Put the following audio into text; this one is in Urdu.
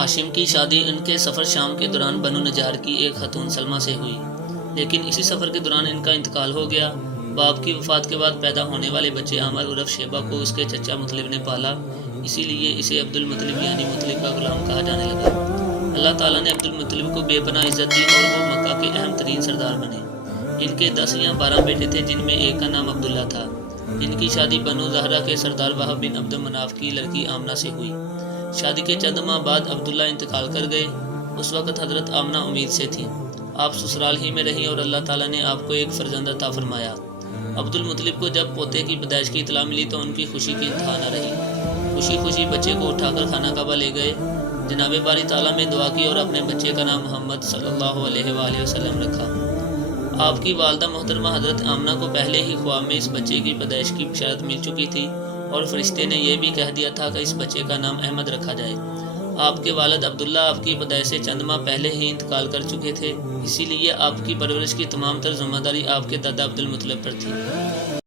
ہاشم کی شادی ان کے سفر شام کے دوران بنو نجار کی ایک خاتون سلمہ سے ہوئی، لیکن اسی سفر کے دوران ان کا انتقال ہو گیا۔ باپ کی وفات کے بعد پیدا ہونے والے بچے عامر عرف شیبہ کو اس کے چچا مطلب نے پالا، اسی لیے اسے عبد المطلب یعنی مطلب کا غلام کہا جانے لگا۔ اللہ تعالیٰ نے عبد المطلب کو بے پناہ عزت دی اور وہ مکہ کے اہم ترین سردار بنے۔ ان کے 10 یا 12 بیٹے تھے، جن میں ایک کا نام عبداللہ تھا۔ ان کی شادی بنو زہرہ کے سردار وہب بن عبد مناف کی لڑکی آمنہ سے ہوئی۔ شادی کے چند ماہ بعد عبداللہ انتقال کر گئے۔ اس وقت حضرت آمنہ امید سے تھیں۔ آپ سسرال ہی میں رہیں اور اللہ تعالیٰ نے آپ کو ایک فرزند عطا فرمایا۔ عبد المطلب کو جب پوتے کی پیدائش کی اطلاع ملی تو ان کی خوشی کی انتہا نہ رہی۔ خوشی خوشی بچے کو اٹھا کر خانہ کعبہ لے گئے، جناب باری تعالیٰ میں دعا کی اور اپنے بچے کا نام محمد صلی اللہ علیہ وآلہ وسلم رکھا۔ آپ کی والدہ محترمہ حضرت آمنہ کو پہلے ہی خواب میں اس بچے کی پیدائش کی بشارت مل چکی تھی اور فرشتے نے یہ بھی کہہ دیا تھا کہ اس بچے کا نام احمد رکھا جائے۔ آپ کے والد عبداللہ آپ کی پیدائش سے چند ماہ پہلے ہی انتقال کر چکے تھے، اسی لیے آپ کی پرورش کی تمام تر ذمہ داری آپ کے دادا عبد المطلب پر تھی۔